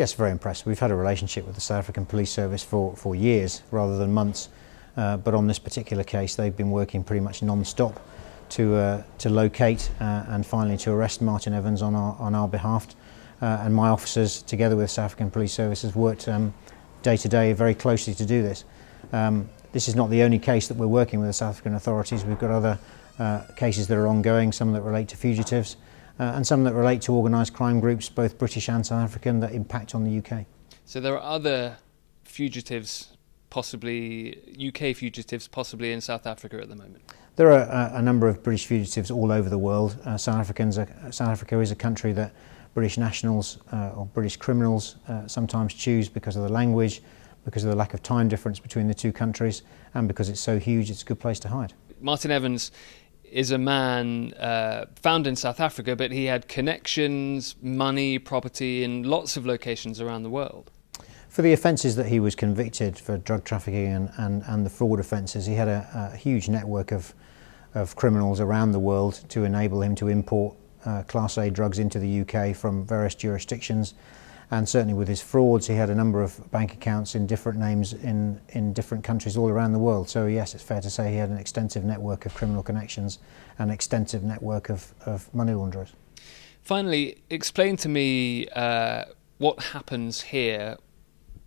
Yes, very impressed. We've had a relationship with the South African Police Service for years rather than months, but on this particular case they've been working pretty much non-stop to locate and finally to arrest Martin Evans on our behalf. And my officers, together with South African Police Service, have worked day to day very closely to do this. This is not the only case that we're working with the South African authorities. We've got other cases that are ongoing, some that relate to fugitives, and some that relate to organised crime groups, both British and South African, that impact on the UK. So there are other fugitives, possibly UK fugitives, possibly in South Africa at the moment? There are a number of British fugitives all over the world. South Africa is a country that British nationals or British criminals sometimes choose because of the language, because of the lack of time difference between the two countries, and because it's so huge it's a good place to hide. Martin Evans is a man found in South Africa, but he had connections, money, property in lots of locations around the world. For the offences that he was convicted for, drug trafficking and the fraud offences, he had a huge network of criminals around the world to enable him to import Class A drugs into the UK from various jurisdictions. And certainly with his frauds, he had a number of bank accounts in different names in different countries all around the world. So yes, it's fair to say he had an extensive network of criminal connections and an extensive network of money launderers. Finally, explain to me what happens here,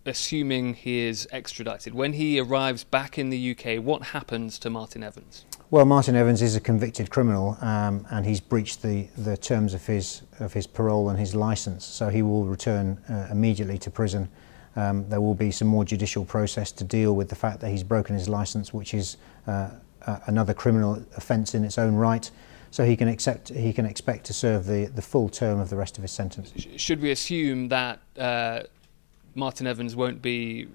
assuming he is extradited. When he arrives back in the UK, what happens to Martin Evans? Well, Martin Evans is a convicted criminal and he's breached the terms of his parole and his licence, so he will return immediately to prison. There will be some more judicial process to deal with the fact that he's broken his licence, which is another criminal offence in its own right, so he can expect to serve the full term of the rest of his sentence. Should we assume that Martin Evans won't be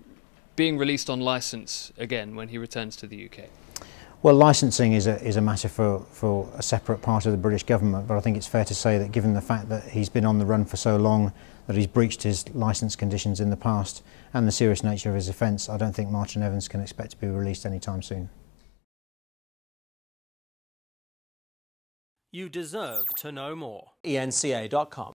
being released on licence again when he returns to the UK? Well, licensing is a matter for a separate part of the British government, but I think it's fair to say that given the fact that he's been on the run for so long, that he's breached his licence conditions in the past and the serious nature of his offence, I don't think Martin Evans can expect to be released anytime soon. You deserve to know more. eNCA.com